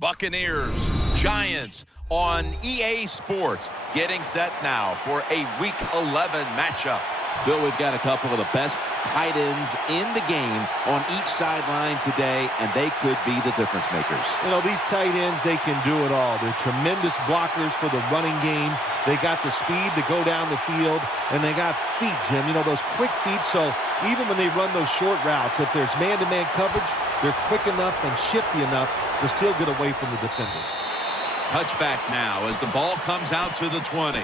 Buccaneers, Giants on EA Sports. Getting set now for a Week 11 matchup. Bill, we've got a couple of the best tight ends in the game on each sideline today, and they could be the difference makers. You know, these tight ends, they can do it all. They're tremendous blockers for the running game. They got the speed to go down the field, and they got feet, Jim. You know, those quick feet, so even when they run those short routes, if there's man-to-man coverage, they're quick enough and shifty enough to still get away from the defender. Touchback now as the ball comes out to the 20.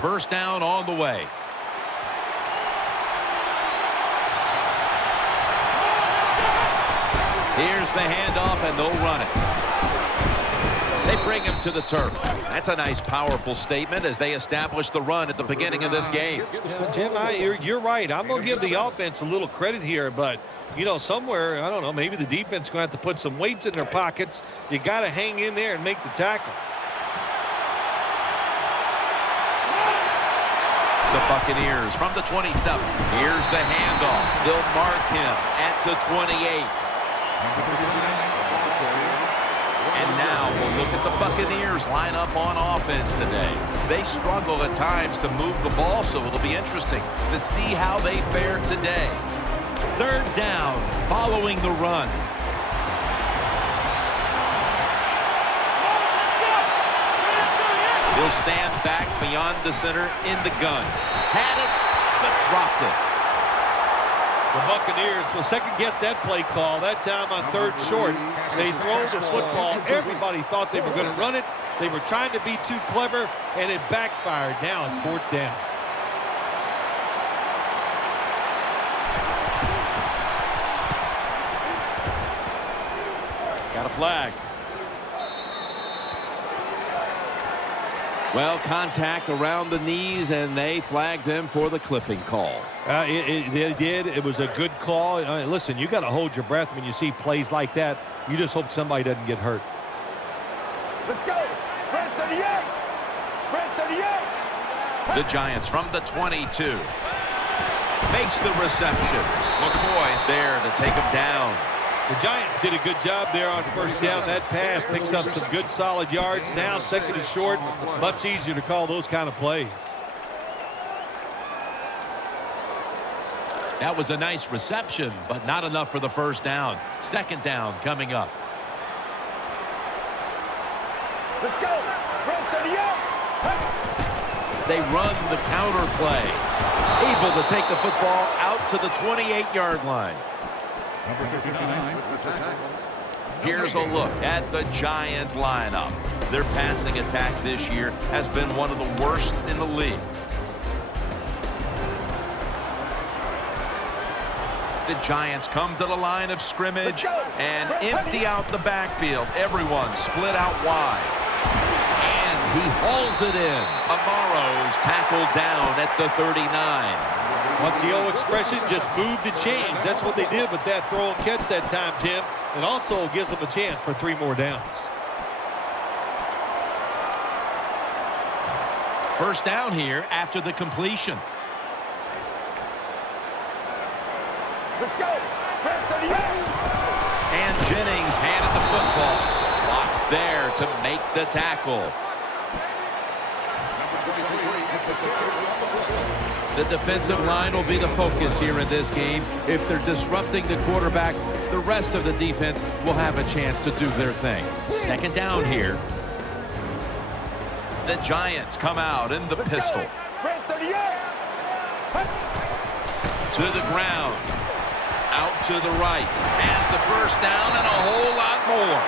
First down on the way. Here's the handoff, and they'll run it. They bring him to the turf. That's a nice, powerful statement as they establish the run at the beginning of this game. Jim, you're right. I'm going to give the offense a little credit here, but, you know, somewhere, I don't know, maybe the defense is going to have to put some weights in their pockets. You got to hang in there and make the tackle. The Buccaneers from the 27. Here's the handoff. They'll mark him at the 28. And now we'll look at the Buccaneers line up on offense today. They struggle at times to move the ball, so it'll be interesting to see how they fare today. Third down following the run. He'll stand back beyond the center in the gun. Had it, but dropped it. The Buccaneers will second-guess that play call. That time on third short, they throw the football. Everybody thought they were going to run it. They were trying to be too clever, and it backfired. Now it's fourth down. Got a flag. Well, contact around the knees, and they flagged them for the clipping call. They did. It was a good call. Listen, you got to hold your breath when you see plays like that. You just hope somebody doesn't get hurt. Let's go. Red 38. Red 38. The Giants from the 22. Makes the reception. McCoy's there to take him down. The Giants did a good job there on first down. That pass picks up some good solid yards. Now second and short. Much easier to call those kind of plays. That was a nice reception, but not enough for the first down. Second down coming up. Let's go. Red 38. They run the counter play. Able to take the football out to the 28-yard line. Number 59. Here's a look at the Giants lineup. Their passing attack this year has been one of the worst in the league. The Giants come to the line of scrimmage and empty out the backfield. Everyone split out wide. And he hauls it in. Amaro's tackled down at the 39. What's the old expression? Just move the chains. That's what they did with that throw and catch that time, Jim. It also gives them a chance for 3 more downs. First down here after the completion. Let's go. Red 38. And Jennings handed the football. Locks there to make the tackle. The defensive line will be the focus here in this game. If they're disrupting the quarterback, the rest of the defense will have a chance to do their thing. Second down here. The Giants come out in the pistol. Red 38. To the ground. Out to the right. Has the first down and a whole lot more.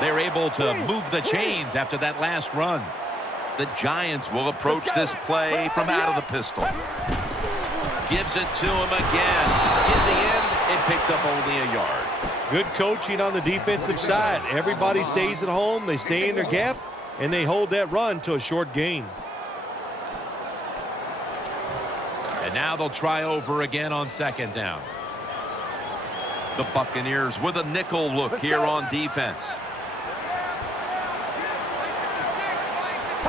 They're able to move the chains after that last run. The Giants will approach this play from out of the pistol. Gives it to him again. In the end, it picks up only a yard. Good coaching on the defensive side. Everybody stays at home. They stay in their gap, and they hold that run to a short gain. And now they'll try over again on second down. The Buccaneers with a nickel look here on defense.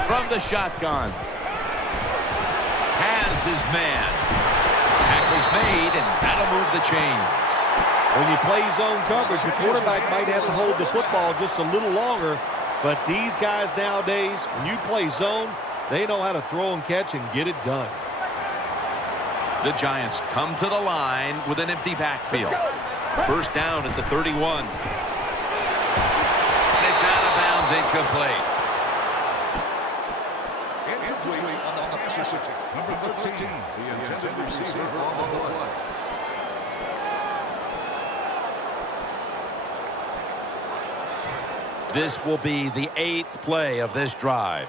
From the shotgun. Has his man. Tackle's made, and that'll move the chains. When you play zone coverage, the quarterback might have to hold the football just a little longer, but these guys nowadays, when you play zone, they know how to throw and catch and get it done. The Giants come to the line with an empty backfield. First down at the 31. And it's out of bounds, incomplete. Number 13, the intended receiver on the play. This will be the 8th play of this drive.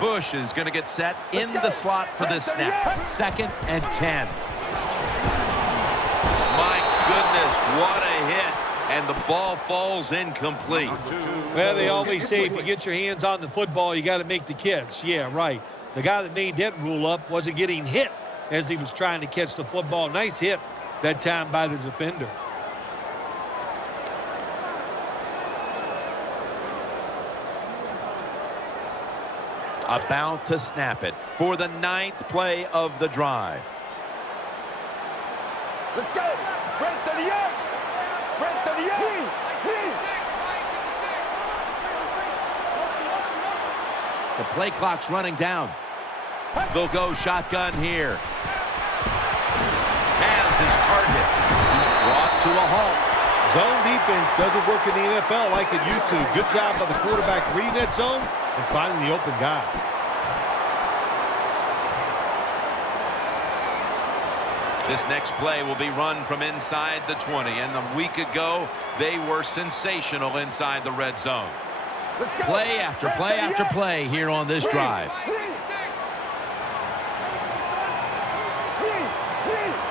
Bush is going to get set in the slot for this snap. 2nd and 10. My goodness, what a hit. And the ball falls incomplete. Well, they always say if you get your hands on the football, you got to make the catch. Yeah, right. The guy that made that rule up wasn't getting hit as he was trying to catch the football. Nice hit that time by the defender. About to snap it for the 9th play of the drive. Let's go. Right 38. Right 38. The play clock's running down. They'll go shotgun here. Has his target. He's brought to a halt. Zone defense doesn't work in the NFL like it used to. Good job by the quarterback reading that zone and finding the open guy. This next play will be run from inside the 20. And a week ago, they were sensational inside the red zone. Play after play after play here on this drive.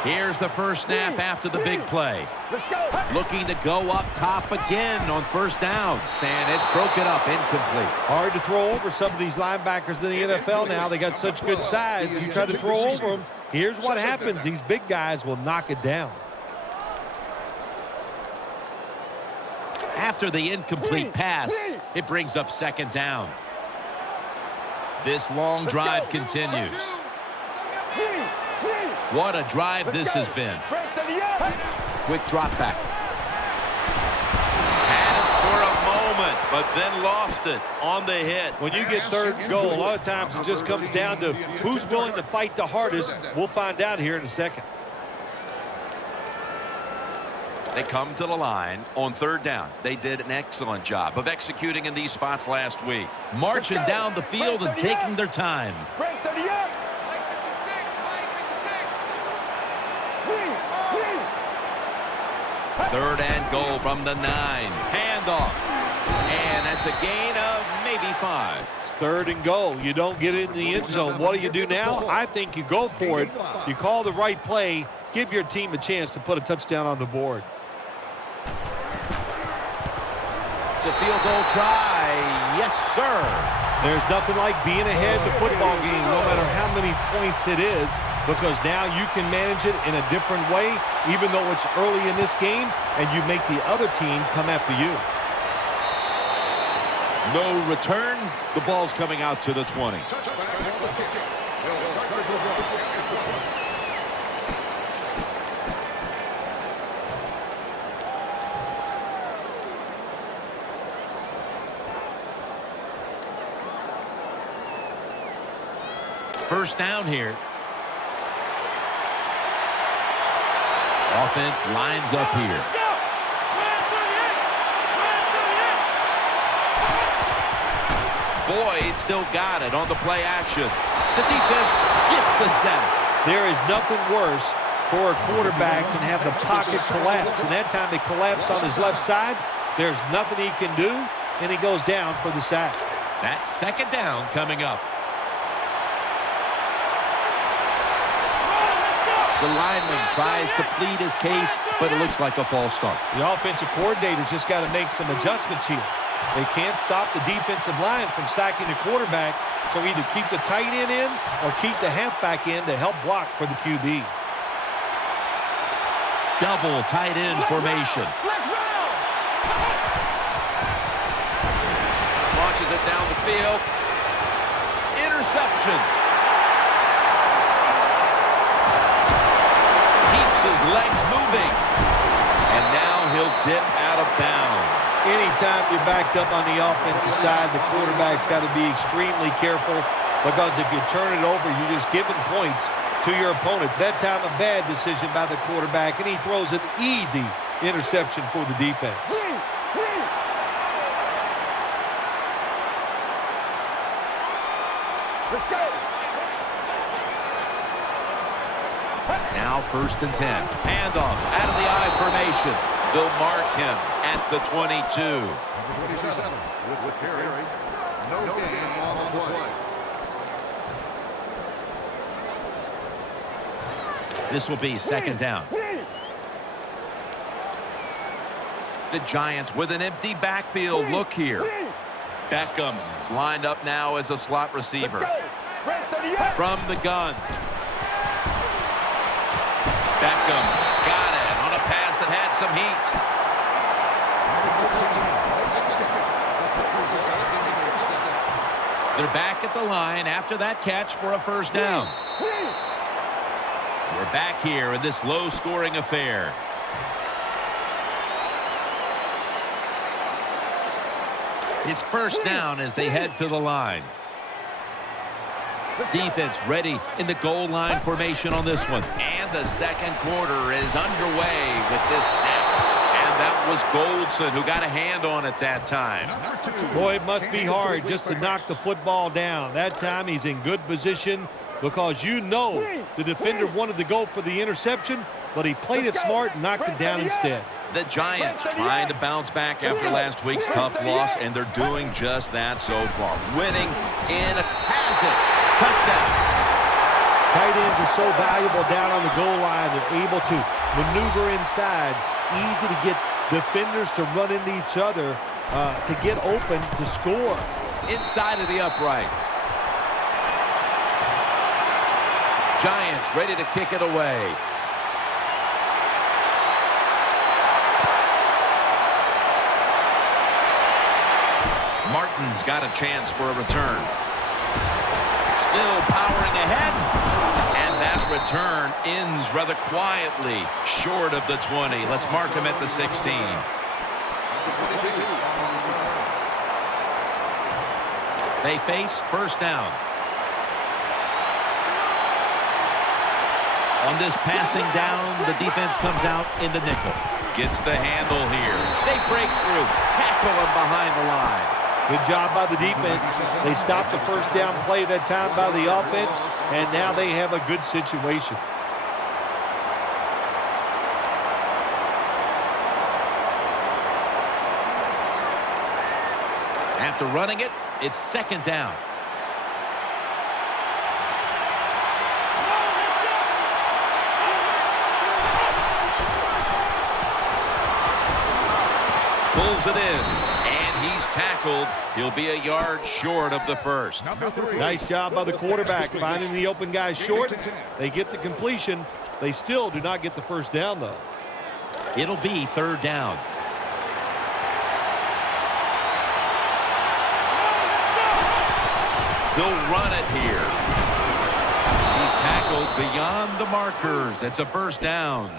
Here's the first snap after the big play. Looking to go up top again on first down. And it's broken up, incomplete. Hard to throw over some of these linebackers in the NFL now. They got such good size. You try to throw over them, here's what happens. These big guys will knock it down. After the incomplete pass, it brings up second down. This long drive continues. What a drive this has been. Quick drop back. Had it for a moment, but then lost it on the hit. When you get third and goal, a lot of times it just comes down to who's willing to fight the hardest. We'll find out here in a second. They come to the line on third down. They did an excellent job of executing in these spots last week. Marching down the field and taking their time. Third and goal from the 9. Handoff. And that's a gain of maybe 5. It's third and goal. You don't get it in the end zone. What do you do now? I think you go for it. You call the right play. Give your team a chance to put a touchdown on the board. The field goal try. Yes, sir. There's nothing like being ahead in a football game, no matter how many points it is, because now you can manage it in a different way, even though it's early in this game, and you make the other team come after you. No return. The ball's coming out to the 20. First down here. Offense lines up here. Boyd still got it on the play action. The defense gets the sack. There is nothing worse for a quarterback than have the pocket collapse. And that time it collapsed on his left side. There's nothing he can do, and he goes down for the sack. That's second down coming up. The lineman tries to plead his case, but it looks like a false start. The offensive coordinator's just got to make some adjustments here. They can't stop the defensive line from sacking the quarterback, so either keep the tight end in or keep the halfback in to help block for the QB. Double tight end formation. Launches it down the field. Interception. Keeps his legs moving. And now he'll dip out of bounds. Anytime you're backed up on the offensive side, the quarterback's got to be extremely careful, because if you turn it over, you're just giving points to your opponent. That time, a bad decision by the quarterback, and he throws an easy interception for the defense. Let's go. Now 1st and 10. Handoff out of the I formation. They'll mark him at the 22. Number 27 with the carry. No gain on the play. This will be 2nd down. The Giants with an empty backfield. Look here. Beckham's lined up now as a slot receiver. From the gun. Beckham's got it on a pass that had some heat. They're back at the line after that catch for a 1st down. We're back here in this low-scoring affair. It's 1st down as they head to the line. Defense ready in the goal line formation on this one. And the 2nd quarter is underway with this snap. And that was Goldson who got a hand on it that time. Boy, it must be hard just to knock the football down. That time he's in good position, because you know the defender wanted to go for the interception, but he played it smart and knocked it down instead. The Giants trying to bounce back after last week's tough loss, and they're doing just that so far. Winning in has it. Touchdown. Tight ends are so valuable down on the goal line. They're able to maneuver inside. Easy to get defenders to run into each other to get open to score. Inside of the uprights. Giants ready to kick it away. Martin's got a chance for a return. Still powering ahead. And that return ends rather quietly short of the 20. Let's mark him at the 16. They face 1st down. On this passing down, the defense comes out in the nickel. Gets the handle here. They break through, tackle him behind the line. Good job by the defense. They stopped the 1st down play that time by the offense, and now they have a good situation. After running it, it's 2nd down. Pulls it in, and he's tackled. He'll be a yard short of the 1st. Number 3. Nice job by the quarterback finding the open guy short. They get the completion. They still do not get the 1st down, though. It'll be 3rd down. They'll run it here. He's tackled beyond the markers. It's a 1st down.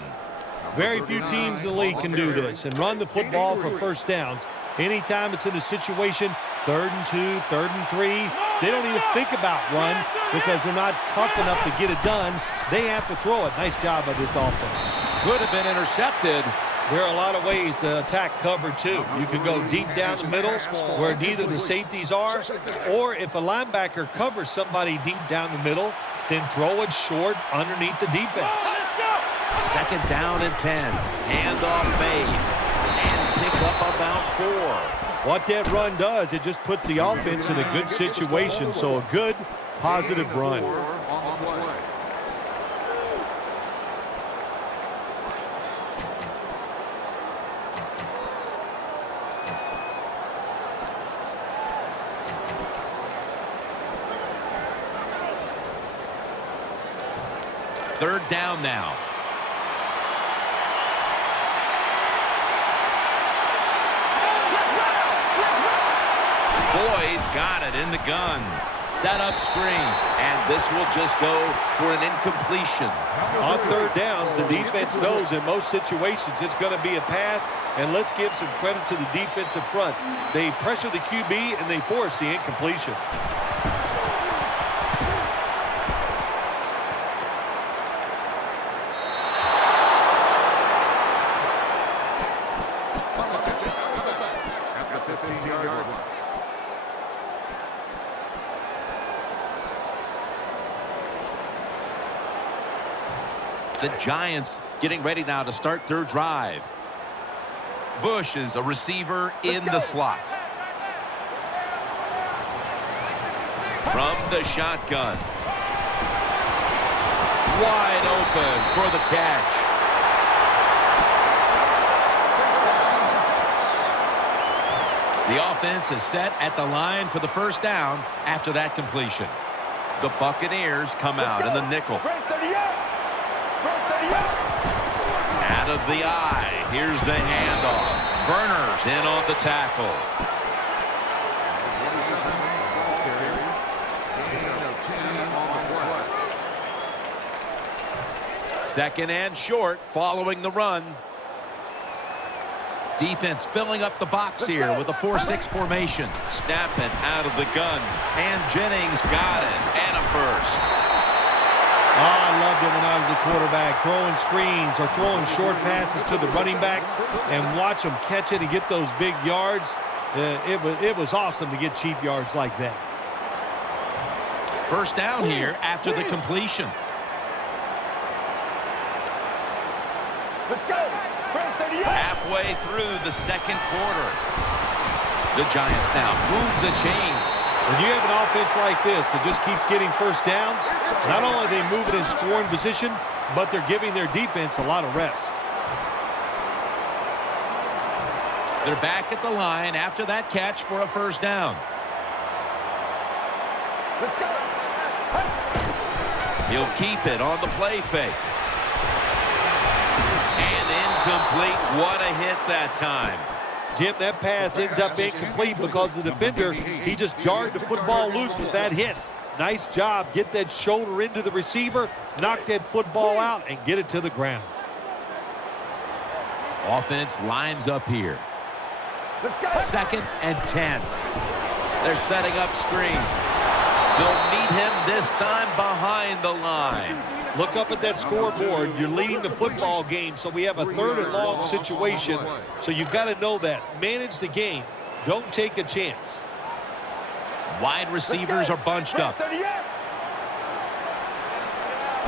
Very few teams in the league can do this and run the football for 1st downs. Anytime it's in a situation, 3rd and 2, 3rd and 3, they don't even think about run because they're not tough enough to get it done. They have to throw it. Nice job by this offense. Could have been intercepted. There are a lot of ways to attack cover, too. You can go deep down the middle where neither the safeties are, or if a linebacker covers somebody deep down the middle, then throw it short underneath the defense. 2nd down and 10. Handoff made. And pick up about 4. What that run does, it just puts the offense in a good situation. So a good, positive run. Third down now. Boyd's got it in the gun. Set up screen. And this will just go for an incompletion. On third downs, the defense knows in most situations it's going to be a pass, and let's give some credit to the defensive front. They pressure the QB, and they force the incompletion. At the 15-yard line. The Giants getting ready now to start their drive. Bush is a receiver in the slot. From the shotgun. Wide open for the catch. The offense is set at the line for the first down after that completion. The Buccaneers come out in the nickel. Out of the eye. Here's the handoff. Burners in on the tackle. Second and short following the run. Defense filling up the box here with a 4-6 formation. Snapping out of the gun. And Jennings got it. And a first. Oh, I loved it when I was a quarterback, throwing screens or throwing short passes to the running backs and watch them catch it and get those big yards. It was awesome to get cheap yards like that. First down here after the completion. Let's go. Halfway through the second quarter. The Giants now move the chains. When you have an offense like this that just keeps getting first downs, not only are they moving in scoring position, but they're giving their defense a lot of rest. They're back at the line after that catch for a first down. Let's go. He'll keep it on the play fake. And incomplete. What a hit that time. Jim, that pass ends up incomplete because the defender, he just jarred the football loose with that hit. Nice job. Get that shoulder into the receiver, knock that football out, and get it to the ground. Offense lines up here. Let's go. Second and 10. They're setting up screen. They'll meet him this time behind the line. Look up at that scoreboard. You're leading the football game, so we have a third and long situation. So you've got to know that. Manage the game. Don't take a chance. Wide receivers are bunched up.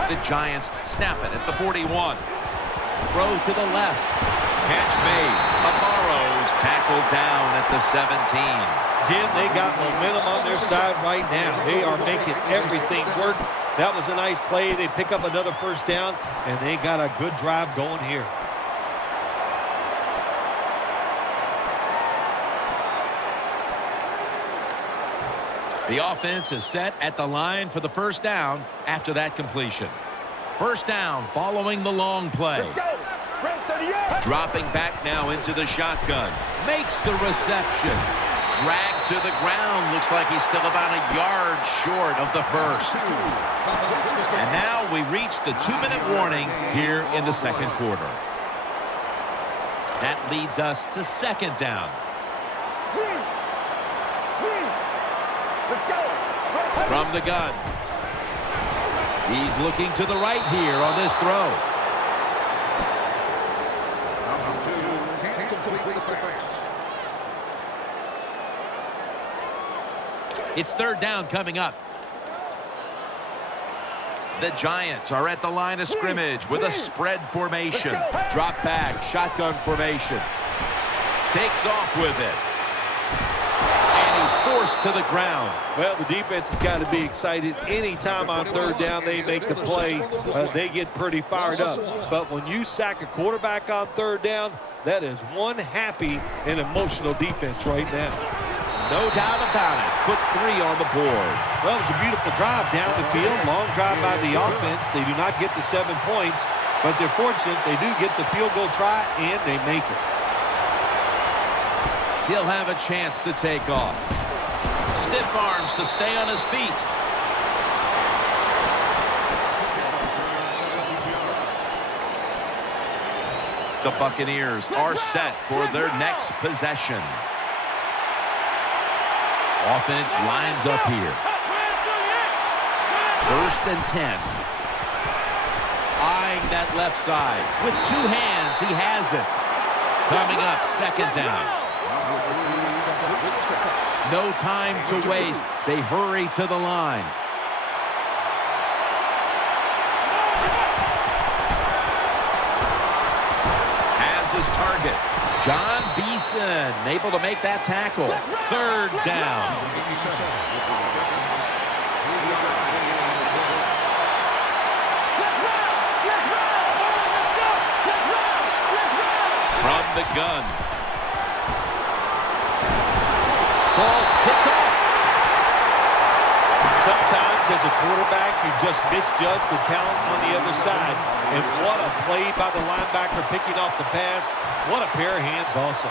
The Giants snap it at the 41. Throw to the left. Catch made. Amaro's tackled down at the 17. Jim, they got momentum on their side right now. They are making everything work. That was a nice play. They pick up another first down, and they got a good drive going here. The offense is set at the line for the first down after that completion. First down following the long play. Let's go. Dropping back now into the shotgun. Makes the reception. Dragged to the ground. Looks like he's still about a yard short of the first. And now we reach the 2-minute warning here in the second quarter. That leads us to second down. Let's go. From the gun. He's looking to the right here on this throw. It's third down coming up. The Giants are at the line of scrimmage with a spread formation. Drop back, shotgun formation. Takes off with it. And he's forced to the ground. Well, the defense has got to be excited. Anytime on third down they make the play, they get pretty fired up. But when you sack a quarterback on third down, that is one happy and emotional defense right now. No doubt about it. Put 3 on the board. Well, it was a beautiful drive down the field. Long drive by the offense. They do not get the 7 points, but they're fortunate. They do get the field goal try, and they make it. He'll have a chance to take off. Stiff arms to stay on his feet. The Buccaneers are set for their next possession. Offense lines up here. 1st and 10. Eyeing that left side. With 2 hands, he has it. Coming up, 2nd down. No time to waste. They hurry to the line. His target. John Beeson able to make that tackle. 3rd down. From the gun. Ball's picked off. Sometimes as a quarterback, you just misjudge the talent on the other side. And what a play by the linebacker picking off the pass. What a pair of hands also.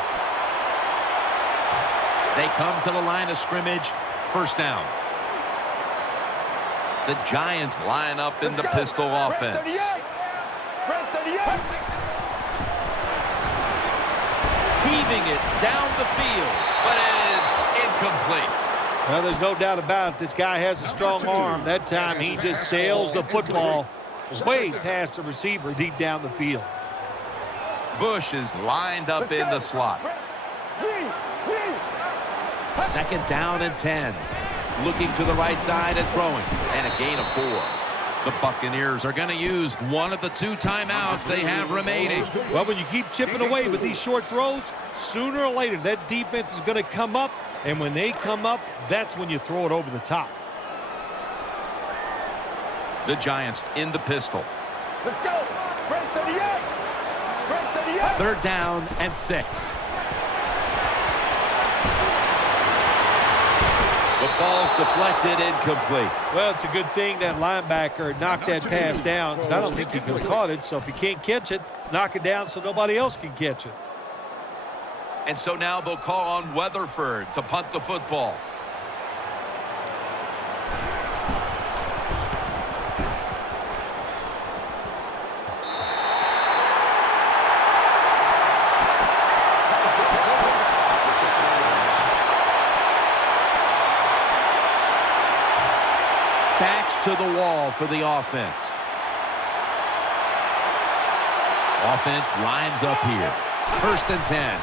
They come to the line of scrimmage. 1st down. The Giants line up in the pistol offense. Heaving it down the field. But it's incomplete. Well, there's no doubt about it. This guy has a strong arm. That time he just sails the football way past the receiver deep down the field. Bush is lined up in the slot. 2nd down and 10. Looking to the right side and throwing. And a gain of 4. The Buccaneers are going to use one of the 2 timeouts they have remaining. Well, when you keep chipping away with these short throws, sooner or later that defense is going to come up. And when they come up, that's when you throw it over the top. The Giants in the pistol. Let's go. Break 38. Break 38. 3rd down and 6. The ball's deflected, incomplete. Well, it's a good thing that linebacker knocked that pass down because I don't think he could have caught it. So if he can't catch it, knock it down so nobody else can catch it. And so now they'll call on Weatherford to punt the football. Backs to the wall for the offense. Offense lines up here. 1st and 10.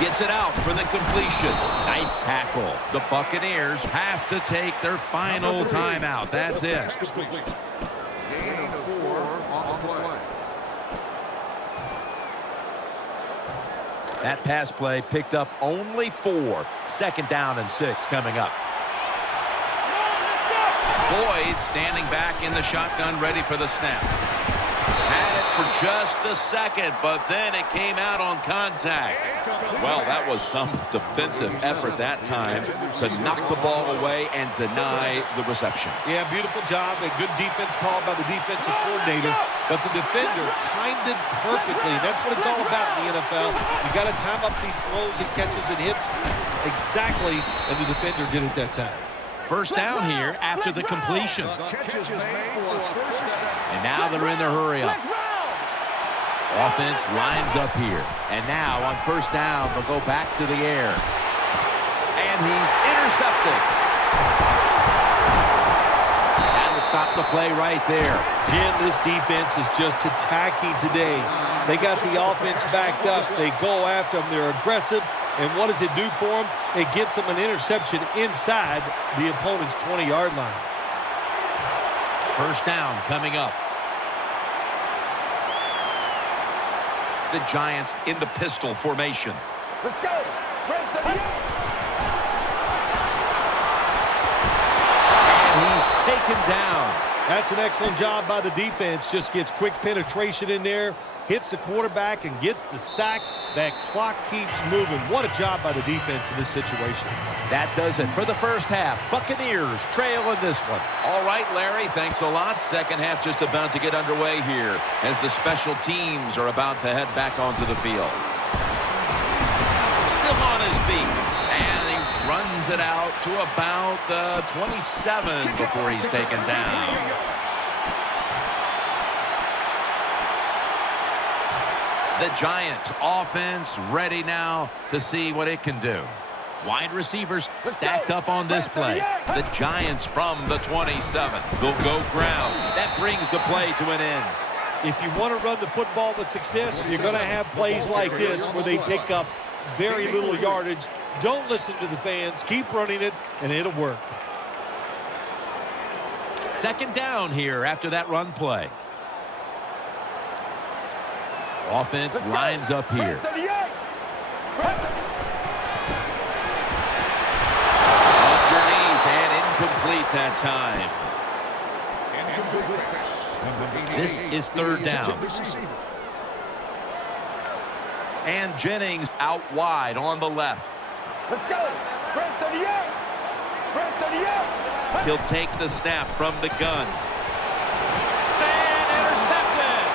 Gets it out for the completion. Nice tackle. The Buccaneers have to take their final timeout. That's it. Gain of 4 on the play. That pass play picked up only 4. 2nd down and 6 coming up. Boyd standing back in the shotgun, ready for the snap. Had it for just a second, but then it came out on contact. Well, that was some defensive effort that time to knock the ball away and deny the reception. Yeah, beautiful job. A good defense called by the defensive coordinator. But the defender timed it perfectly. And that's what it's all about in the NFL. You got to time up these throws and catches and hits exactly, and the defender did it that time. 1st down here after the completion. And now they're in their hurry up. Offense lines up here. And now on 1st down, they'll go back to the air. And he's intercepted. And to stop the play right there. Jim, this defense is just attacking today. They got the offense backed up. They go after them. They're aggressive. And what does it do for them? It gets them an interception inside the opponent's 20-yard line. 1st down coming up. The Giants in the pistol formation. Let's go. Break 38. And he's taken down. That's an excellent job by the defense. Just gets quick penetration in there, hits the quarterback, and gets the sack. That clock keeps moving. What a job by the defense in this situation. That does it for the first half. Buccaneers trail in this one. All right, Larry, thanks a lot. Second half just about to get underway here as the special teams are about to head back onto the field. Still on his feet. And he runs it out to about the 27 before he's taken down. The Giants offense ready now to see what it can do. Wide receivers stacked up on this play. The Giants from the 27. They'll go ground. That brings the play to an end. If you want to run the football with success, you're going to have plays like this where they pick up very little yardage. Don't listen to the fans. Keep running it, and it'll work. Second down here after that run play. Offense lines up here. Underneath and incomplete that time. This is third down. And Jennings out wide on the left. Let's go. Brent 38. Brent 38. He'll take the snap from the gun. And intercepted.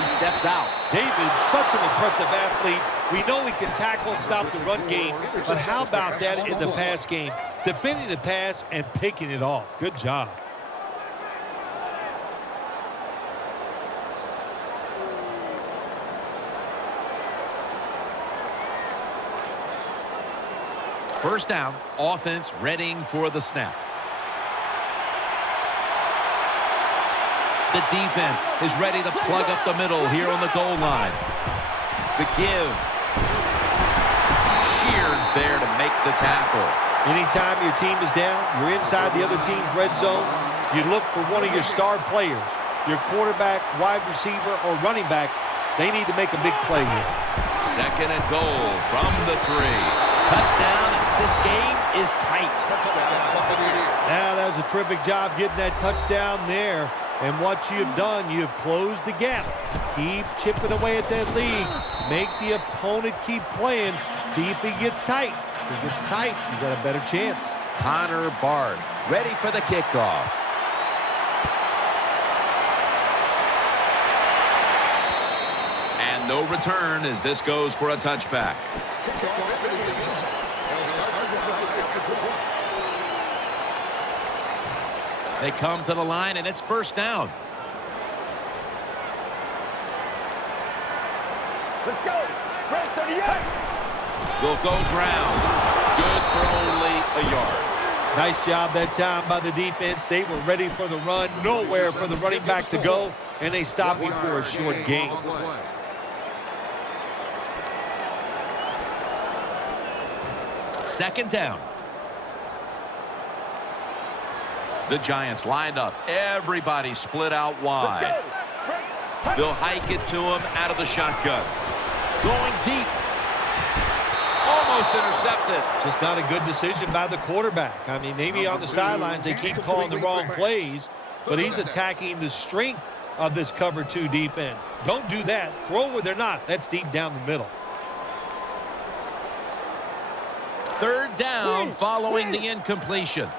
He steps out. David's such an impressive athlete. We know he can tackle and stop the run game, but how about that in the pass game? Defending the pass and picking it off. Good job. First down, offense readying for the snap. The defense is ready to plug up the middle here on the goal line. The give. Shears there to make the tackle. Anytime your team is down, you're inside the other team's red zone, you look for one of your star players, your quarterback, wide receiver, or running back. They need to make a big play here. Second and goal from the 3. Touchdown. This game is tight. Yeah, that was a terrific job getting that touchdown there. And what you've done, you've closed the gap. Keep chipping away at that lead. Make the opponent keep playing. See if he gets tight. If he gets tight, you got a better chance. Connor Bard ready for the kickoff. And no return as this goes for a touchback. They come to the line, and it's first down. Let's go. Brent 38. They'll go ground. Good for only a yard. Nice job that time by the defense. They were ready for the run. Nowhere for the running back to go, and they stopped him for a short gain. Second down. The Giants lined up. Everybody split out wide. They'll hike it to him out of the shotgun. Going deep. Almost intercepted. Just not a good decision by the quarterback. I mean, maybe on the sidelines they keep calling the wrong plays, but he's attacking the strength of this cover 2 defense. Don't do that. Throw where they're not. That's deep down the middle. Third down following the incompletion.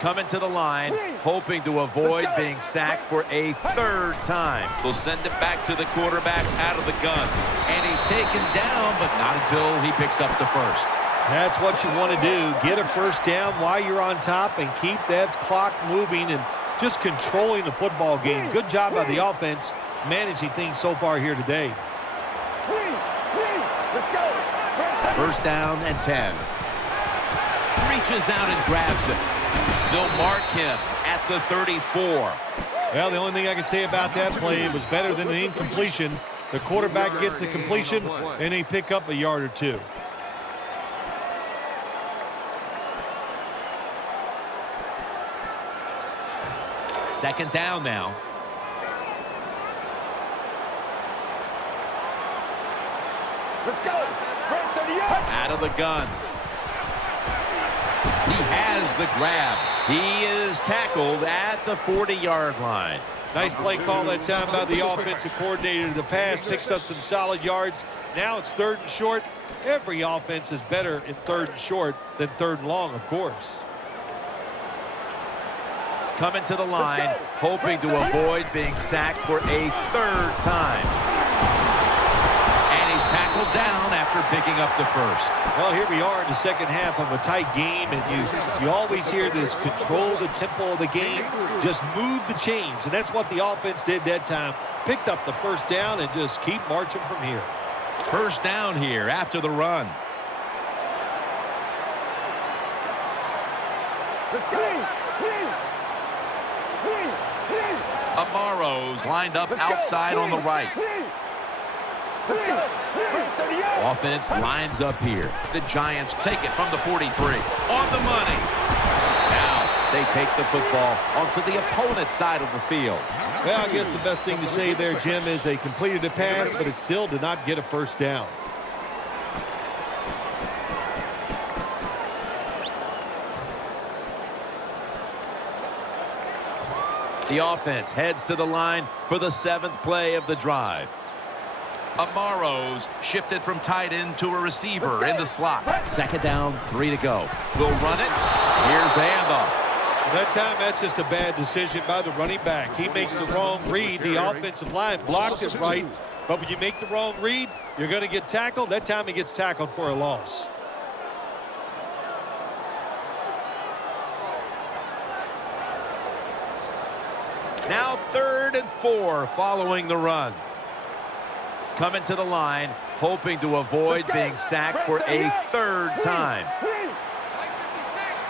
Coming to the line, hoping to avoid being sacked for a third time. They'll send it back to the quarterback out of the gun. And he's taken down, but not until he picks up the first. That's what you want to do. Get a first down while you're on top and keep that clock moving and just controlling the football game. Good job by the offense managing things so far here today. Let's go. First down and 10. Reaches out and grabs it. They'll mark him at the 34. Well, the only thing I can say about that play, it was better than an incompletion. The quarterback gets the completion, and they pick up a yard or 2. Second down now. Let's go. Brent 38. Out of the gun. He has the grab. He is tackled at the 40-yard line. Nice play call that time by the offensive coordinator. The pass picks up some solid yards. Now it's 3rd and short. Every offense is better in 3rd and short than 3rd and long, of course. Coming to the line, hoping to avoid being sacked for a 3rd time. And he's tackled down after picking up the first. Well, here we are in the second half of a tight game, and you always hear this: control the tempo of the game, just move the chains, and that's what the offense did that time. Picked up the first down and just keep marching from here. First down here after the run. Let's go. Amaro's lined up outside on the right. Offense lines up here. The Giants take it from the 43. On the money. Now they take the football onto the opponent's side of the field. Well, I guess the best thing to say there, Jim, is they completed the pass, but it still did not get a first down. The offense heads to the line for the 7th play of the drive. Amaro's shifted from tight end to a receiver in the slot. 2nd down, 3 to go. We'll run it. Here's the handoff. That time, that's just a bad decision by the running back. He makes the wrong read. The offensive line blocked it right. But when you make the wrong read, you're going to get tackled. That time he gets tackled for a loss. Now 3rd and 4 following the run. Coming to the line, hoping to avoid being sacked for a 3rd time.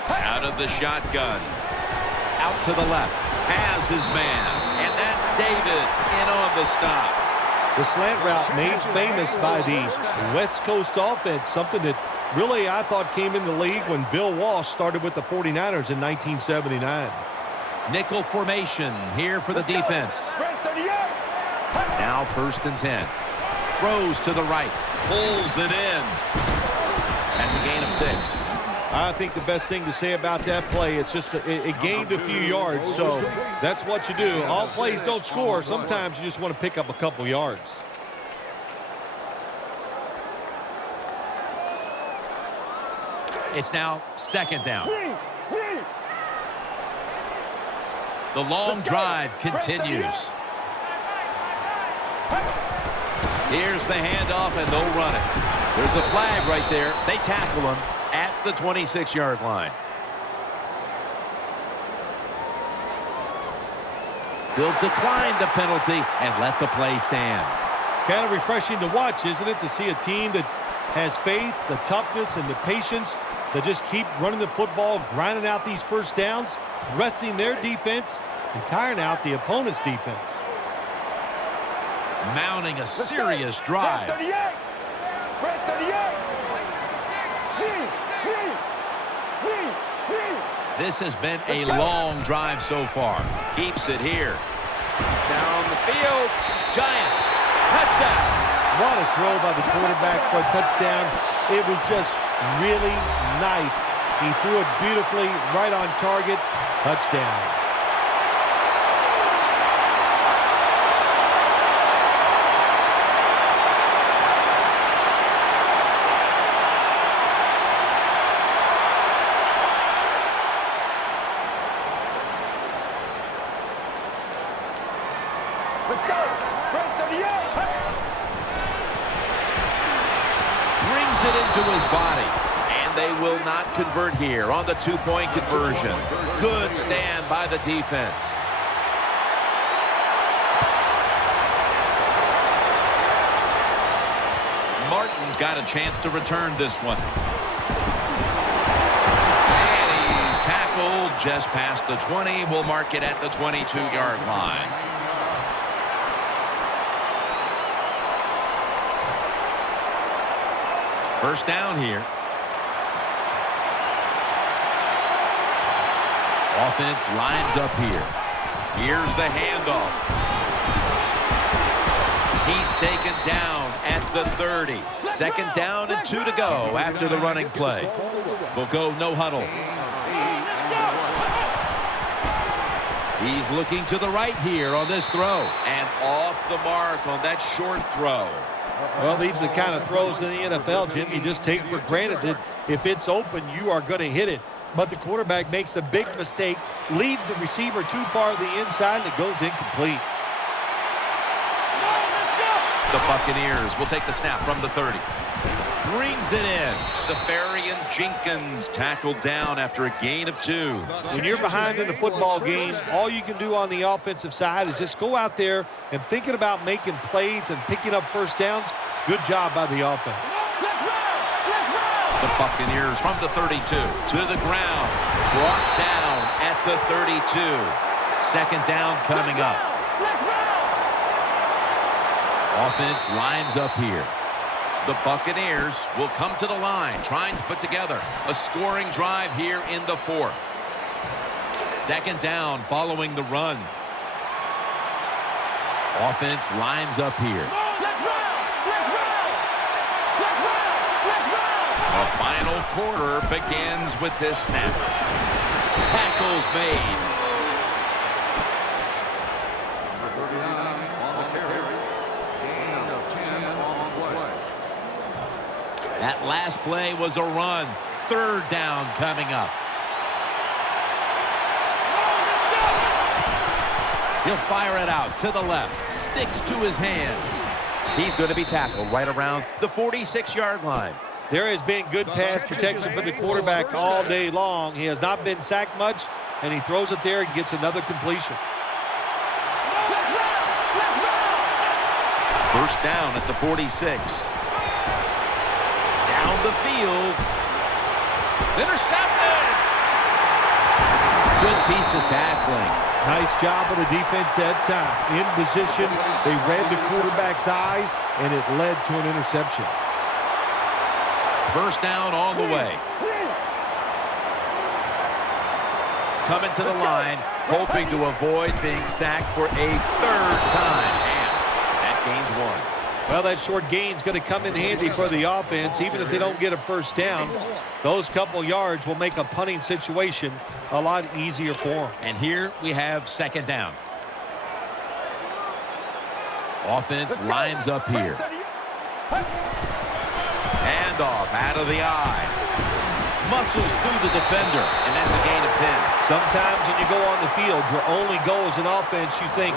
Out of the shotgun. Out to the left. Has his man. And that's David in on the stop. The slant route made famous by the West Coast offense, something that really I thought came in the league when Bill Walsh started with the 49ers in 1979. Nickel formation here for the defense. Now 1st and 10. Throws to the right. Pulls it in. That's a gain of 6. I think the best thing to say about that play, it's just it gained a few yards, so that's what you do. All plays don't score. Sometimes you just want to pick up a couple yards. It's now 2nd down. The long drive continues. Here's the handoff, and they'll run it. There's a flag right there. They tackle him at the 26-yard line. They'll decline the penalty and let the play stand. Kind of refreshing to watch, isn't it, to see a team that has faith, the toughness, and the patience to just keep running the football, grinding out these first downs, resting their defense, and tiring out the opponent's defense. Mounting a serious drive. This has been a long drive so far. Keeps it here. Down the field. Giants. Touchdown. What a throw by the quarterback for a touchdown. It was just really nice. He threw it beautifully, right on target. Touchdown. Let's go. Brings it into his body. And they will not convert here on the 2-point conversion. Good stand by the defense. Martin's got a chance to return this one. And he's tackled just past the 20. We'll mark it at the 22-yard line. First down here. Offense lines up here. Here's the handoff. He's taken down at the 30. 2nd down and 2 to go after the running play. We'll go no huddle. He's looking to the right here on this throw. And off the mark on that short throw. Well, these are the kind of throws in the NFL, Jim, you just take for granted that if it's open, you are going to hit it. But the quarterback makes a big mistake, leads the receiver too far to the inside, and it goes incomplete. The Buccaneers will take the snap from the 30. Brings it in. Safarian Jenkins tackled down after a gain of 2. When you're behind in a football game, all you can do on the offensive side is just go out there and thinking about making plays and picking up first downs. Good job by the offense. The Buccaneers from the 32 to the ground. Brought down at the 32. Second down coming up. Offense lines up here. The Buccaneers will come to the line, trying to put together a scoring drive here in the 4th. Second down following the run. Offense lines up here. The final quarter begins with this snap. Tackles made. That last play was a run. Third down coming up. He'll fire it out to the left. Sticks to his hands. He's going to be tackled right around the 46-yard line. There has been good pass protection for the quarterback all day long. He has not been sacked much, and he throws it there and gets another completion. First down at the 46. Down the field. It's intercepted. Good piece of tackling. Nice job of the defense that time. In position, they read the quarterback's eyes, and it led to an interception. First down on the way. Coming to the line, hoping to avoid being sacked for a third time. And that gains 1. Well, that short gain is going to come in handy for the offense. Even if they don't get a first down, those couple yards will make a punting situation a lot easier for them. And here we have second down. Offense lines up here. Handoff out of the eye. Muscles through the defender, and that's a gain of 10. Sometimes when you go on the field, your only goal as an offense, you think,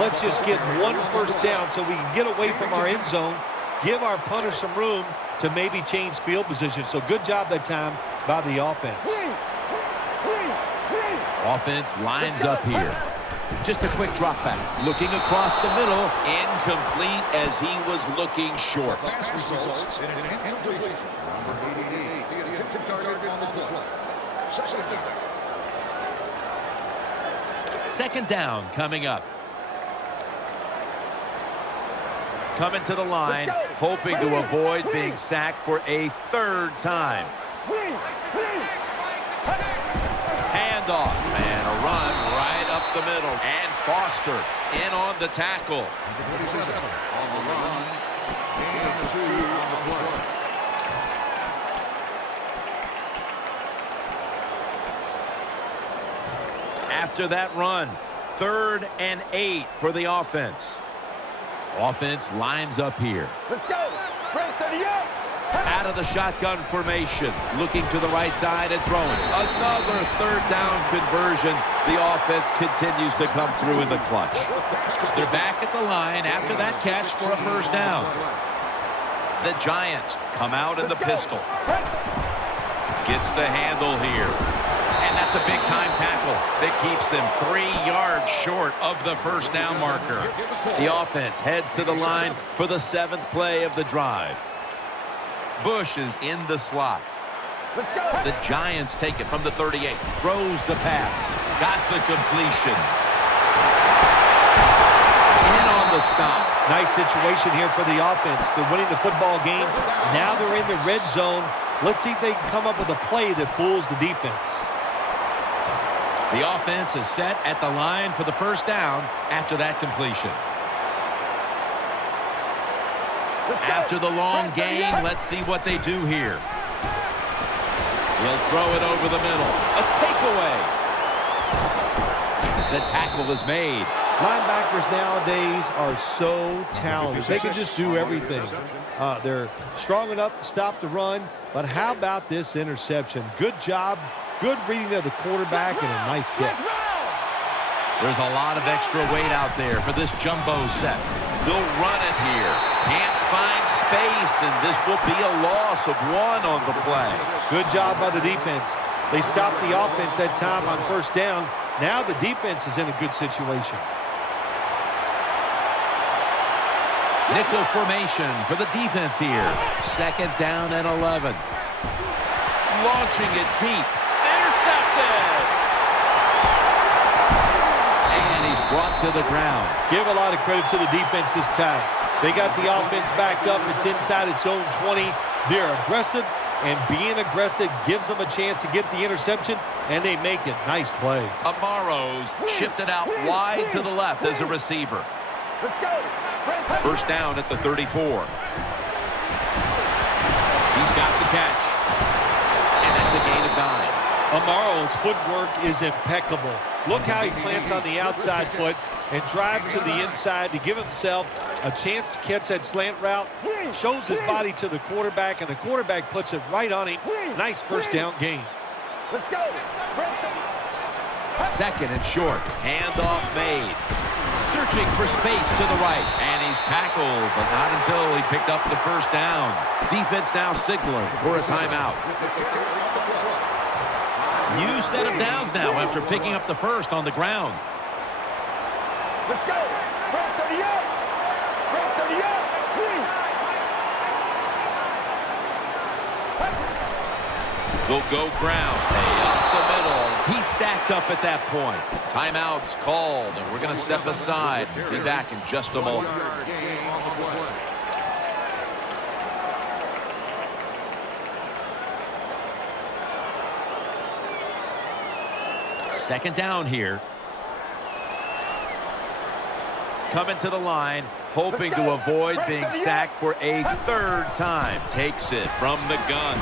let's just get one first down so we can get away from our end zone, give our punter some room to maybe change field position. So good job that time by the offense. Offense lines up here. Just a quick drop back. Looking across the middle. Incomplete as he was looking short. Results in an incompletion. Number 88. The attempted target on the play. Second down coming up. Coming to the line, hoping to avoid being sacked for a third time. Handoff, and a run right up the middle. And Foster in on the tackle. On the run. And 2 on the play. After that run, 3rd and 8 for the offense. Offense lines up here. Let's go. Break 38. Out of the shotgun formation, looking to the right side and throwing. Another third down conversion. The offense continues to come through in the clutch. They're back at the line after that catch for a first down. The Giants come out in the pistol. Gets the handle here. And that's a big-time tackle that keeps them 3 yards short of the first down marker. The offense heads to the line for the 7th play of the drive. Bush is in the slot. Let's go. The Giants take it from the 38. Throws the pass. Got the completion. In on the stop. Nice situation here for the offense. They're winning the football game. Now they're in the red zone. Let's see if they can come up with a play that fools the defense. The offense is set at the line for the first down after that completion. After the long gain, let's see what they do here. He'll throw it over the middle. A takeaway. The tackle is made. Linebackers nowadays are so talented. They can just do everything. They're strong enough to stop the run, but how about this interception? Good job, good reading of the quarterback, and a nice catch. There's a lot of extra weight out there for this jumbo set. They'll run it here. Can't find space, and this will be a loss of 1 on the play. Good job by the defense. They stopped the offense that time on first down. Now the defense is in a good situation. Nickel formation for the defense here. 2nd down and 11. Launching it deep. Intercepted! And he's brought to the ground. Give a lot of credit to the defense this time. They got the offense backed up. It's inside its own 20. They're aggressive, and being aggressive gives them a chance to get the interception, and they make it. Nice play. Amaro's shifted out wide to the left as a receiver. Let's go. 1st down at the 34. He's got the catch. And that's a gain of 9. Amaro's footwork is impeccable. Look how he plants on the outside foot and drives to the inside to give himself a chance to catch that slant route. Shows his body to the quarterback, and the quarterback puts it right on him. Nice 1st down gain. Let's go. 2nd and short. Handoff made. Searching for space to the right. And he's tackled, but not until he picked up the 1st down. Defense now signaling for a timeout. New set of downs now after picking up the 1st on the ground. Let's go. Break 38. Break 38. They'll go ground. Up the middle. He stacked up at that point. Timeout's called, and we're going to step aside. Be back in just a moment. Second down here. Coming to the line, hoping to avoid being sacked for a 3rd time. Takes it from the gun.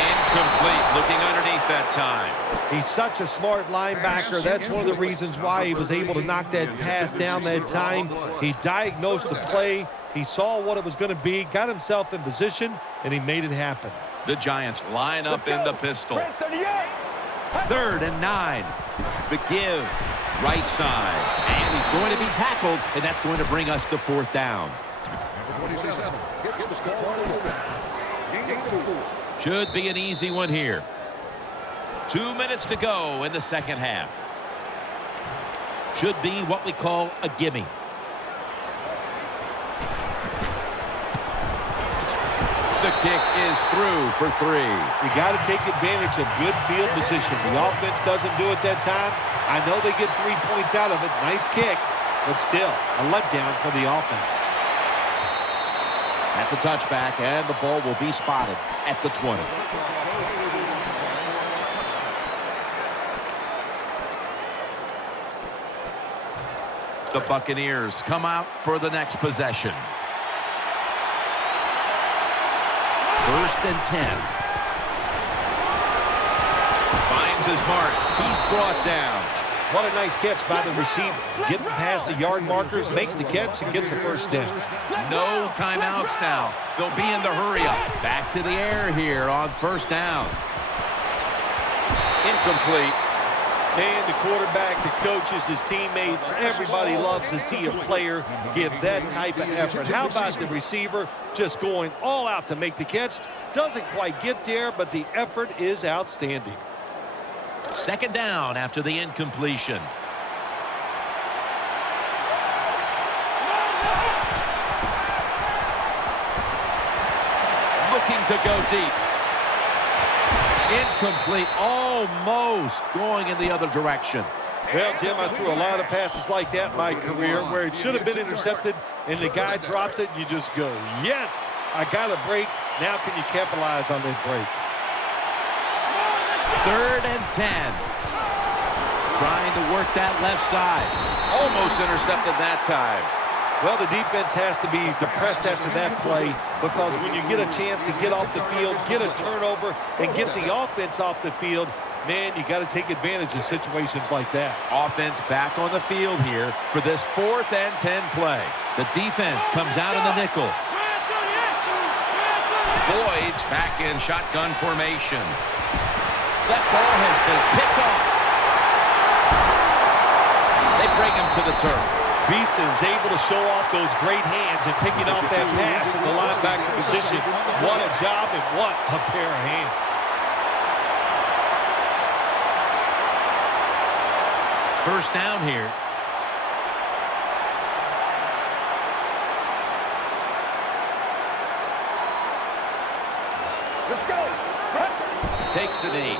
Incomplete, looking underneath that time. He's such a smart linebacker. That's one of the reasons why he was able to knock that pass down that time. He diagnosed the play. He saw what it was going to be, got himself in position, and he made it happen. The Giants line up in the pistol. 3rd and 9. The give. Right side. And he's going to be tackled, and that's going to bring us to 4th down. Should be an easy one here. 2 minutes to go in the 2nd half. Should be what we call a gimme. The kick is through for 3. You got to take advantage of good field position. The offense doesn't do it that time. I know they get 3 points out of it. Nice kick, but still a letdown for the offense. That's a touchback, and the ball will be spotted at the 20. The Buccaneers come out for the next possession. 1st and 10. Finds his mark. He's brought down. What a nice catch by the receiver. Getting past the yard markers, makes the catch, and gets the 1st down. No timeouts now. They'll be in the hurry up. Back to the air here on 1st down. Incomplete. And the quarterback, the coaches, his teammates, everybody loves to see a player give that type of effort. How about the receiver just going all out to make the catch? Doesn't quite get there, but the effort is outstanding. 2nd down after the incompletion. Looking to go deep. Incomplete, almost going in the other direction. Well, Jim, I threw a lot of passes like that in my career where it should have been intercepted and the guy dropped it. You just go, yes, I got a break. Now can you capitalize on that break? 3rd and 10. Trying to work that left side. Almost intercepted that time. Well, the defense has to be depressed after that play because when you get a chance to get off the field, get a turnover, and get the offense off the field, man, you got to take advantage of situations like that. Offense back on the field here for this 4th and 10 play. The defense comes out in the nickel. Boyd's back in shotgun formation. That ball has been picked off. They bring him to the turf. Beeson's able to show off those great hands and picking off that pass from the linebacker position. What a job and what a pair of hands. First down here. Let's go. Takes the knee.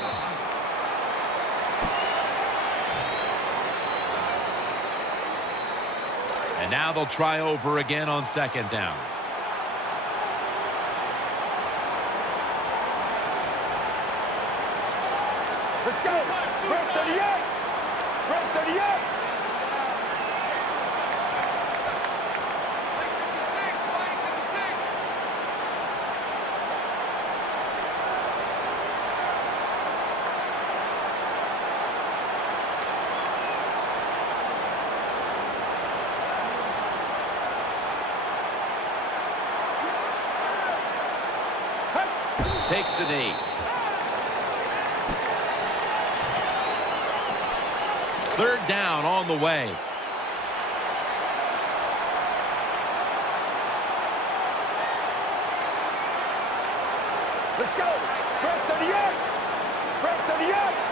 And now they'll try over again on 2nd down. Let's go. Red 38. Red 38. Takes the knee. Third down on the way. Let's go. Red 38. Red 38.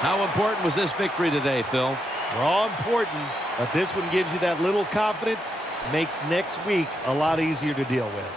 How important was this victory today, Phil? They're all important, but this one gives you that little confidence, makes next week a lot easier to deal with.